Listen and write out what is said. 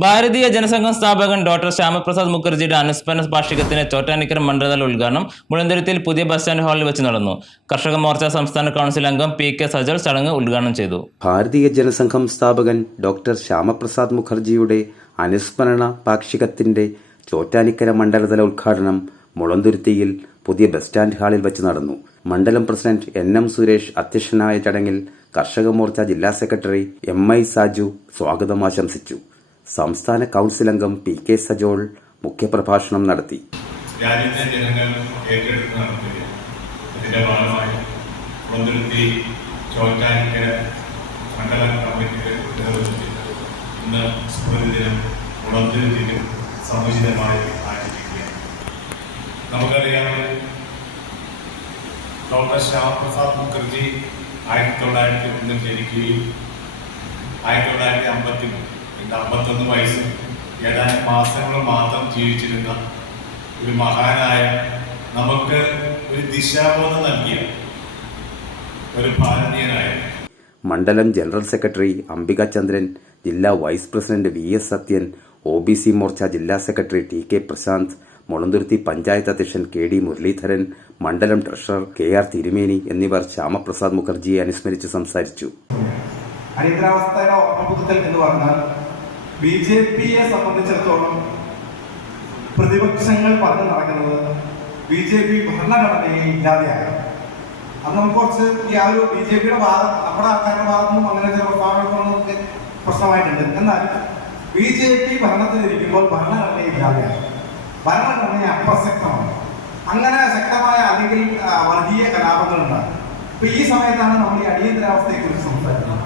ഭാരതീയ ജനസംഘം സ്ഥാപകൻ ഡോക്ടർ ശ്യാമപ്രസാദ് മുഖർജിയുടെ അനുസ്മരണ വാർഷികത്തിന് ചോറ്റാനിക്കര മണ്ഡലതല ഉദ്ഘാടനം മുളന്തുരുത്തിയിൽ പുതിയ ബസ് സ്റ്റാൻഡ് ഹാളിൽ വെച്ച് നടന്നു. കർഷക മോർച്ച സംസ്ഥാന കൗൺസിൽ അംഗം പി കെ സജൽ ചടങ്ങ് ഉദ്ഘാടനം ചെയ്തു. ഭാരതീയ ജനസംഘം സ്ഥാപകൻ ഡോക്ടർ ശ്യാമപ്രസാദ് മുഖർജിയുടെ അനുസ്മരണ പാക്ഷികത്തിന്റെ ചോറ്റാനിക്കര മണ്ഡലതല ഉദ്ഘാടനം മുളന്തുരുത്തിയിൽ പുതിയ ബസ് സ്റ്റാൻഡ് ഹാളിൽ വെച്ച് നടന്നു. മണ്ഡലം പ്രസിഡന്റ് എൻ എം സുരേഷ് അധ്യക്ഷനായ ചടങ്ങിൽ കർഷക മോർച്ച ജില്ലാ സെക്രട്ടറി എം ഐ സാജു സ്വാഗതം ആശംസിച്ചു. സംസ്ഥാന കൗൺസിൽ അംഗം പി കെ സജോൾ മുഖ്യപ്രഭാഷണം നടത്തി. രാജ്യത്തെ ജനങ്ങൾ ഏറ്റെടുത്ത് നടത്തുകയാണ് ഇതിന്റെ ഭാഗമായി ചോറ്റാനിക്കര മണ്ഡല കമ്മിറ്റിയുടെ ഇന്ന് സ്മൃതി ദിനം ഉണർത്തിരുത്തിലും സമുചിതമായി ആചരിക്കുകയാണ് നമുക്കറിയാം ഡോക്ടർ ശ്യാമപ്രസാദ് മുഖർജി ആയിരത്തി തൊള്ളായിരത്തി ഒന്നിൽ ജനിക്കുകയും ആയിരത്തി തൊള്ളായിരത്തി അമ്പത്തി മൂന്ന് അമ്പത്തൊന്ന് വയസ്സ് ഏതാനും മാസങ്ങൾ മാത്രം ജീവിച്ചിരുന്ന ഒരു മഹാനായ നമുക്ക് ഒരു ദിശാബോധം നൽകിയ ഒരു ഭാരതീയനായ മണ്ഡലം ജനറൽ സെക്രട്ടറി അംബിക ചന്ദ്രൻ ജില്ലാ vice president V S Sathyan O B C Morcha ജില്ലാ secretary T K Prasanth Mulanthuruthy panchayat അധ്യക്ഷൻ കെ ഡി മുരളീധരൻ മണ്ഡലം ട്രഷറർ കെ ആർ തിരുമേനി എന്നിവർ ശ്യാമപ്രസാദ് മുഖർജിയെ അനുസ്മരിച്ച് സംസാരിച്ചു. അടിയന്തരാവസ്ഥയുടെ ഓർമ്മപുതുക്കൽ എന്ന് പറഞ്ഞാൽ ബി ജെ പിയെ സംബന്ധിച്ചിടത്തോളം പ്രതിപക്ഷങ്ങൾ പറഞ്ഞു നടക്കുന്നത് ബി ജെ പി ഭരണഘടനയെ ഇല്ലാതെയായി. അത് നമുക്ക് കുറച്ച് ഈ ആ ഒരു ബി ജെ പിയുടെ ഭാഗം നമ്മുടെ ആൾക്കാരുടെ ഭാഗത്തുനിന്നും അങ്ങനെ ചില പ്രസ്താവനകളൊക്കെ പ്രശ്നമായിട്ടുണ്ട്. എന്നാൽ ബി ജെ പി ഭരണത്തിലിരിക്കുമ്പോൾ ഭരണഘടനയെ ഇല്ലാതെയാണ് ഭരണഘടനയെ അപ്രസക്തമാണ്. അങ്ങനെ ശക്തമായ അല്ലെങ്കിൽ വർഗീയ കലാപങ്ങളുണ്ട് അപ്പൊ ഈ സമയത്താണ് നമ്മൾ ഈ അടിയന്തരാവസ്ഥയെ കുറിച്ച് സംസാരിക്കുന്നത്.